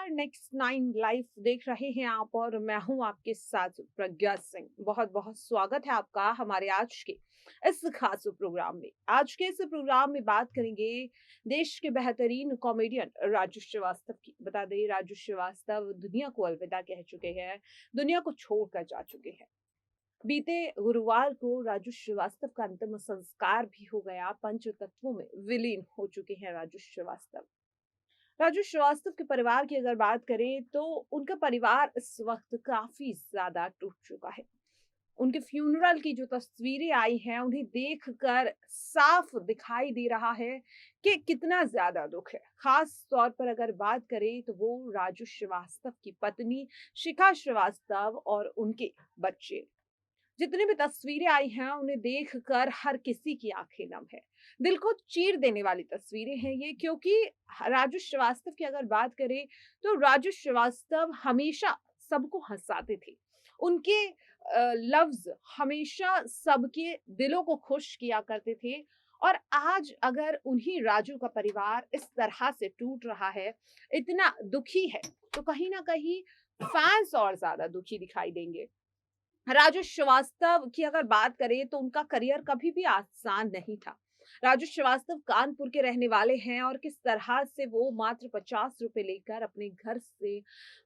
नमस्कार। Next nine life देख रहे हैं आप और मैं हूं आपके साथ प्रज्ञा सिंह। बहुत बहुत स्वागत है आपका हमारे आज के इस खास प्रोग्राम में। आज के इस प्रोग्राम में बात करेंगे देश के बेहतरीन कॉमेडियन राजू श्रीवास्तव की। बता दें, राजू श्रीवास्तव दुनिया को अलविदा कह चुके हैं, दुनिया को छोड़कर जा चुके हैं। बीते गुरुवार को राजू श्रीवास्तव का अंतिम संस्कार भी हो गया। पंच तत्वों में विलीन हो चुके हैं राजू श्रीवास्तव। राजू श्रीवास्तव के परिवार की अगर बात करें तो उनका परिवार इस वक्त काफी ज्यादा टूट चुका है। उनके फ्यूनरल की जो तस्वीरें आई हैं उन्हें देखकर साफ दिखाई दे रहा है कि कितना ज्यादा दुख है। खास तौर पर अगर बात करें तो वो राजू श्रीवास्तव की पत्नी शिखा श्रीवास्तव और उनके बच्चे। जितनी भी तस्वीरें आई हैं उन्हें देखकर हर किसी की आंखें नम है। दिल को चीर देने वाली तस्वीरें हैं ये, क्योंकि राजू श्रीवास्तव की अगर बात करें तो राजू श्रीवास्तव हमेशा सबको हंसाते थे। उनके लफ्ज हमेशा सबके दिलों को खुश किया करते थे। और आज अगर उन्हीं राजू का परिवार इस तरह से टूट रहा है, इतना दुखी है, तो कहीं ना कहीं फैंस और ज्यादा दुखी दिखाई देंगे। राजू श्रीवास्तव की अगर बात करें तो उनका करियर कभी भी आसान नहीं था। राजू श्रीवास्तव कानपुर के रहने वाले हैं और किस तरह से वो मात्र 50 रुपए लेकर अपने घर से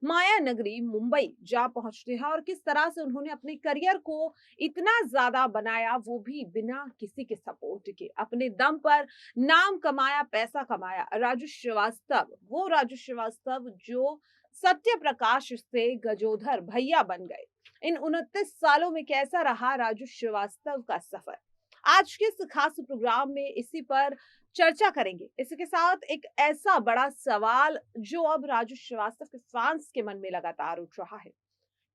माया नगरी मुंबई जा पहुंचते हैं और किस तरह से उन्होंने अपने करियर को इतना ज्यादा बनाया, वो भी बिना किसी के सपोर्ट के, अपने दम पर नाम कमाया, पैसा कमाया। राजू श्रीवास्तव, वो राजू श्रीवास्तव जो सत्य प्रकाश से गजोधर भैया बन गए। इन 29 सालों में कैसा रहा राजू श्रीवास्तव का सफर, आज के इस खास प्रोग्राम में इसी पर चर्चा करेंगे। इसके साथ एक ऐसा बड़ा सवाल जो अब राजू श्रीवास्तव के फैंस के मन में लगातार उठ रहा है,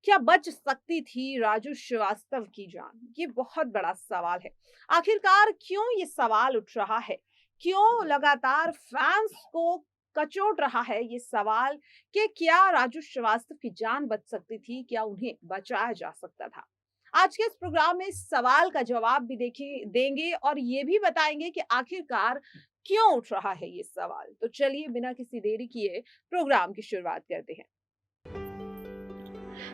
क्या बच सकती थी राजू श्रीवास्तव की जान? ये बहुत बड़ा सवाल है। आखिरकार क्यों ये सवाल उठ रहा है, क्यों लगातार फैंस को कचोट रहा है ये सवाल कि क्या राजू श्रीवास्तव की जान बच सकती थी, क्या उन्हें बचाया जा सकता था? आज के इस प्रोग्राम में इस सवाल का जवाब भी देंगे और ये भी बताएंगे कि आखिरकार क्यों उठ रहा है ये सवाल। तो चलिए बिना किसी देरी किए प्रोग्राम की शुरुआत करते हैं।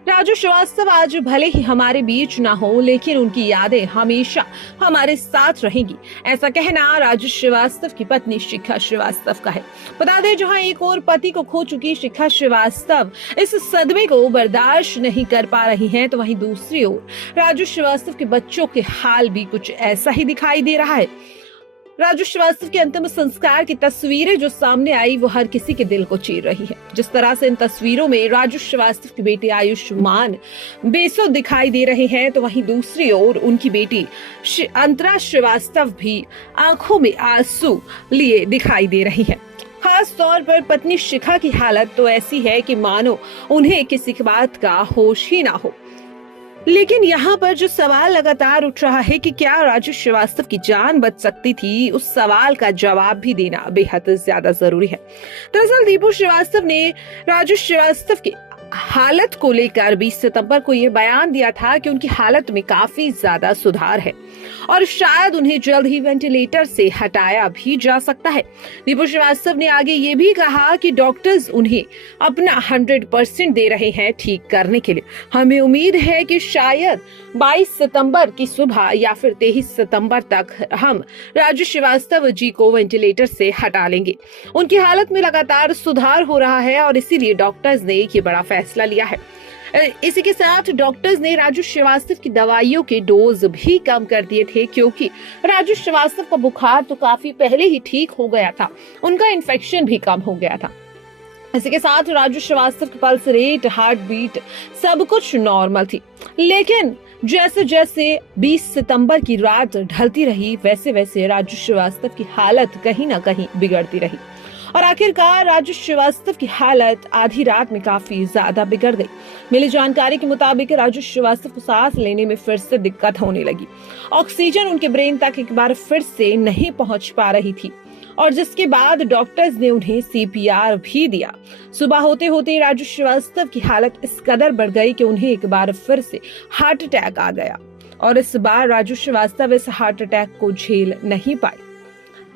राजू श्रीवास्तव आज भले ही हमारे बीच ना हो, लेकिन उनकी यादें हमेशा हमारे साथ रहेंगी, ऐसा कहना राजू श्रीवास्तव की पत्नी शिखा श्रीवास्तव का है। बता दें, जहां एक और पति को खो चुकी शिखा श्रीवास्तव इस सदमे को बर्दाश्त नहीं कर पा रही हैं, तो वहीं दूसरी ओर राजू श्रीवास्तव के बच्चों के हाल भी कुछ ऐसा ही दिखाई दे रहा है। राजू श्रीवास्तव के अंतिम संस्कार की तस्वीरें जो सामने आई वो हर किसी के दिल को चीर रही है। जिस तरह से इन तस्वीरों में राजू श्रीवास्तव की बेटी आयुष्मान बेसुध दिखाई दे रहे हैं, तो वहीं दूसरी ओर उनकी बेटी अंतरा श्रीवास्तव भी आंखों में आंसू लिए दिखाई दे रही है। खास तौर पर पत्नी शिखा की हालत तो ऐसी है कि मानो उन्हें किसी की बात का होश ही ना हो। लेकिन यहाँ पर जो सवाल लगातार उठ रहा है कि क्या राजू श्रीवास्तव की जान बच सकती थी, उस सवाल का जवाब भी देना बेहद ज्यादा जरूरी है। दरअसल दीपू श्रीवास्तव ने राजू श्रीवास्तव की हालत को लेकर 20 सितंबर को यह बयान दिया था कि उनकी हालत में काफी ज्यादा सुधार है और शायद उन्हें जल्द ही वेंटिलेटर से हटाया भी जा सकता है। दीपू श्रीवास्तव ने आगे ये भी कहा कि डॉक्टर्स उन्हें अपना 100% दे रहे हैं ठीक करने के लिए। हमें उम्मीद है कि शायद 22 सितंबर की सुबह या फिर 23 सितंबर तक हम राजू श्रीवास्तव जी को वेंटिलेटर से हटा लेंगे। उनकी हालत में लगातार सुधार हो रहा है और इसीलिए डॉक्टर्स ने ये बड़ा फैसला लिया है। इसी के साथ डॉक्टर्स ने राजू श्रीवास्तव की दवाइयों के डोज भी कम कर दिए थे, क्योंकि राजू श्रीवास्तव का बुखार तो काफी पहले ही ठीक हो गया था, उनका इन्फेक्शन भी कम हो गया था। इसी के साथ राजू श्रीवास्तव की पल्स रेट, हार्ट बीट सब कुछ नॉर्मल थी। लेकिन जैसे जैसे 20 सितंबर की रात ढलती रही, वैसे वैसे राजू श्रीवास्तव की हालत कहीं ना कहीं बिगड़ती रही और आखिरकार राजू श्रीवास्तव की हालत आधी रात में काफी ज्यादा बिगड़ गई। मिली जानकारी के मुताबिक राजू श्रीवास्तव को सांस लेने में फिर से दिक्कत होने लगी। ऑक्सीजन उनके ब्रेन तक एक बार फिर से नहीं पहुंच पा रही थी और जिसके बाद डॉक्टर्स ने उन्हें CPR भी दिया। सुबह होते होते राजू श्रीवास्तव की हालत इस कदर बढ़ गई कि उन्हें एक बार फिर से हार्ट अटैक आ गया और इस बार राजू श्रीवास्तव इस हार्ट अटैक को झेल नहीं पाए।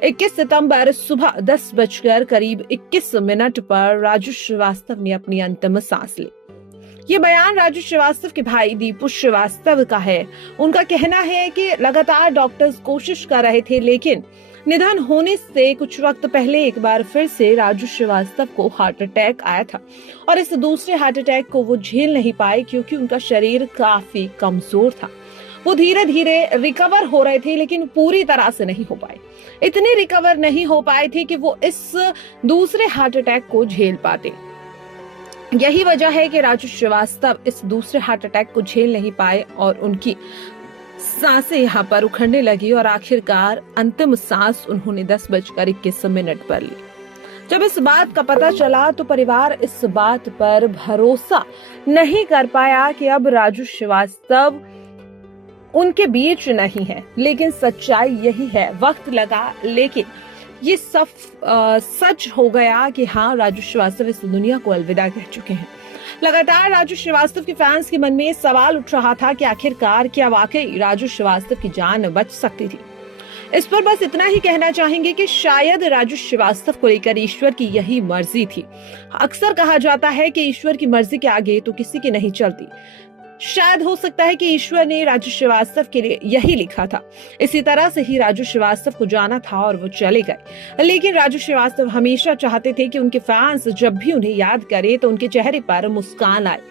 21 सितंबर सुबह 10 बजकर करीब 21 मिनट पर राजू श्रीवास्तव ने अपनी अंतिम सांस ली। ये बयान राजू श्रीवास्तव के भाई दीपू श्रीवास्तव का है। उनका कहना है कि लगातार डॉक्टर्स कोशिश कर रहे थे, लेकिन निधन होने से कुछ वक्त पहले एक बार फिर से राजू श्रीवास्तव को हार्ट अटैक आया था और इस दूसरे हार्ट अटैक को वो झेल नहीं पाए क्योंकि उनका शरीर काफी कमजोर था। वो धीरे धीरे रिकवर हो रहे थे, लेकिन पूरी तरह से नहीं हो पाए। इतने रिकवर नहीं हो पाए थे कि वो इस दूसरे हार्ट अटैक को झेल पाते। यही वजह है कि राजू श्रीवास्तव इस दूसरे हार्ट अटैक को झेल नहीं पाए और उनकी सांसें यहाँ पर उखड़ने लगी और आखिरकार अंतिम सांस उन्होंने 10 बजकर 21 मिनट पर ली। जब इस बात का पता चला तो परिवार इस बात पर भरोसा नहीं कर पाया कि अब राजू श्रीवास्तव उनके बीच नहीं है, लेकिन सच्चाई यही है। वक्त लगा, लेकिन ये सब सच हो गया कि हाँ, राजू श्रीवास्तव इस दुनिया को अलविदा कह चुके हैं। लगातार राजू श्रीवास्तव के फैंस के मन में सवाल उठ रहा था कि आखिरकार क्या वाकई राजू श्रीवास्तव की जान बच सकती थी। इस पर बस इतना ही कहना चाहेंगे कि शायद राजू श्रीवास्तव को लेकर ईश्वर की यही मर्जी थी। अक्सर कहा जाता है कि ईश्वर की मर्जी के आगे तो किसी की नहीं चलती। शायद हो सकता है कि ईश्वर ने राजू श्रीवास्तव के लिए यही लिखा था। इसी तरह से ही राजू श्रीवास्तव को जाना था और वो चले गए। लेकिन राजू श्रीवास्तव हमेशा चाहते थे कि उनके फैंस जब भी उन्हें याद करे तो उनके चेहरे पर मुस्कान आए,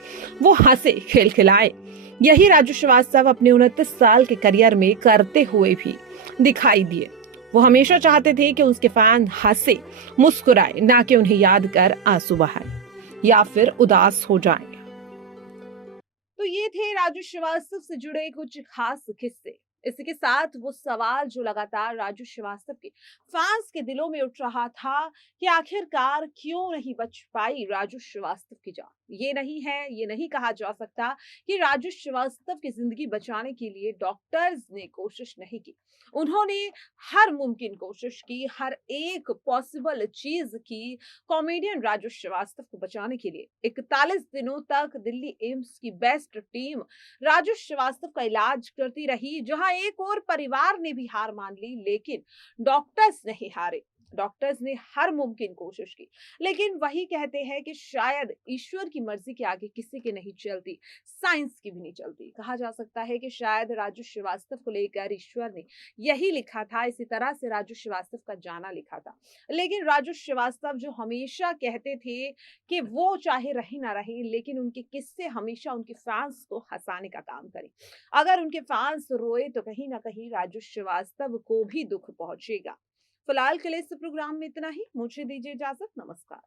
वो हंसे खिलखिलाए। यही राजू श्रीवास्तव अपने 29 साल के करियर में करते हुए भी दिखाई दिए। वो हमेशा चाहते थे कि उसके फैन हंसे मुस्कुराए, ना कि उन्हें याद कर आंसू बहाए या फिर उदास हो जाए। तो ये थे राजू श्रीवास्तव से जुड़े कुछ खास किस्से। इसी के साथ वो सवाल जो लगातार राजू श्रीवास्तव के फैंस के दिलों में उठ रहा था कि आखिरकार क्यों नहीं बच पाई राजू श्रीवास्तव की जान। ये नहीं कहा जा सकता कि राजू श्रीवास्तव की जिंदगी बचाने के लिए डॉक्टर्स ने कोशिश नहीं की। उन्होंने हर मुमकिन कोशिश की, हर एक पॉसिबल चीज की कॉमेडियन राजू श्रीवास्तव को बचाने के लिए। 41 दिनों तक दिल्ली एम्स की बेस्ट टीम राजू श्रीवास्तव का इलाज करती रही, जहां एक और परिवार ने भी हार मान ली, लेकिन डॉक्टर्स नहीं हारे। डॉक्टर्स ने हर मुमकिन कोशिश की, लेकिन वही कहते हैं कि शायद ईश्वर की मर्जी के आगे किसी की नहीं चलती, साइंस की भी नहीं चलती। कहा जा सकता है कि शायद राजू श्रीवास्तव को लेकर ईश्वर ने यही लिखा था, इसी तरह से राजू श्रीवास्तव का जाना लिखा था। लेकिन राजू श्रीवास्तव जो हमेशा कहते थे कि वो चाहे रहे ना रहे, लेकिन उनके किस्से हमेशा उनके फैंस को हंसाने का काम करें। अगर उनके फैंस रोए तो कहीं ना कहीं राजू श्रीवास्तव को भी दुख पहुंचेगा। फिलहाल के लिए इस प्रोग्राम में इतना ही। मुझे दीजिए इजाजत। नमस्कार।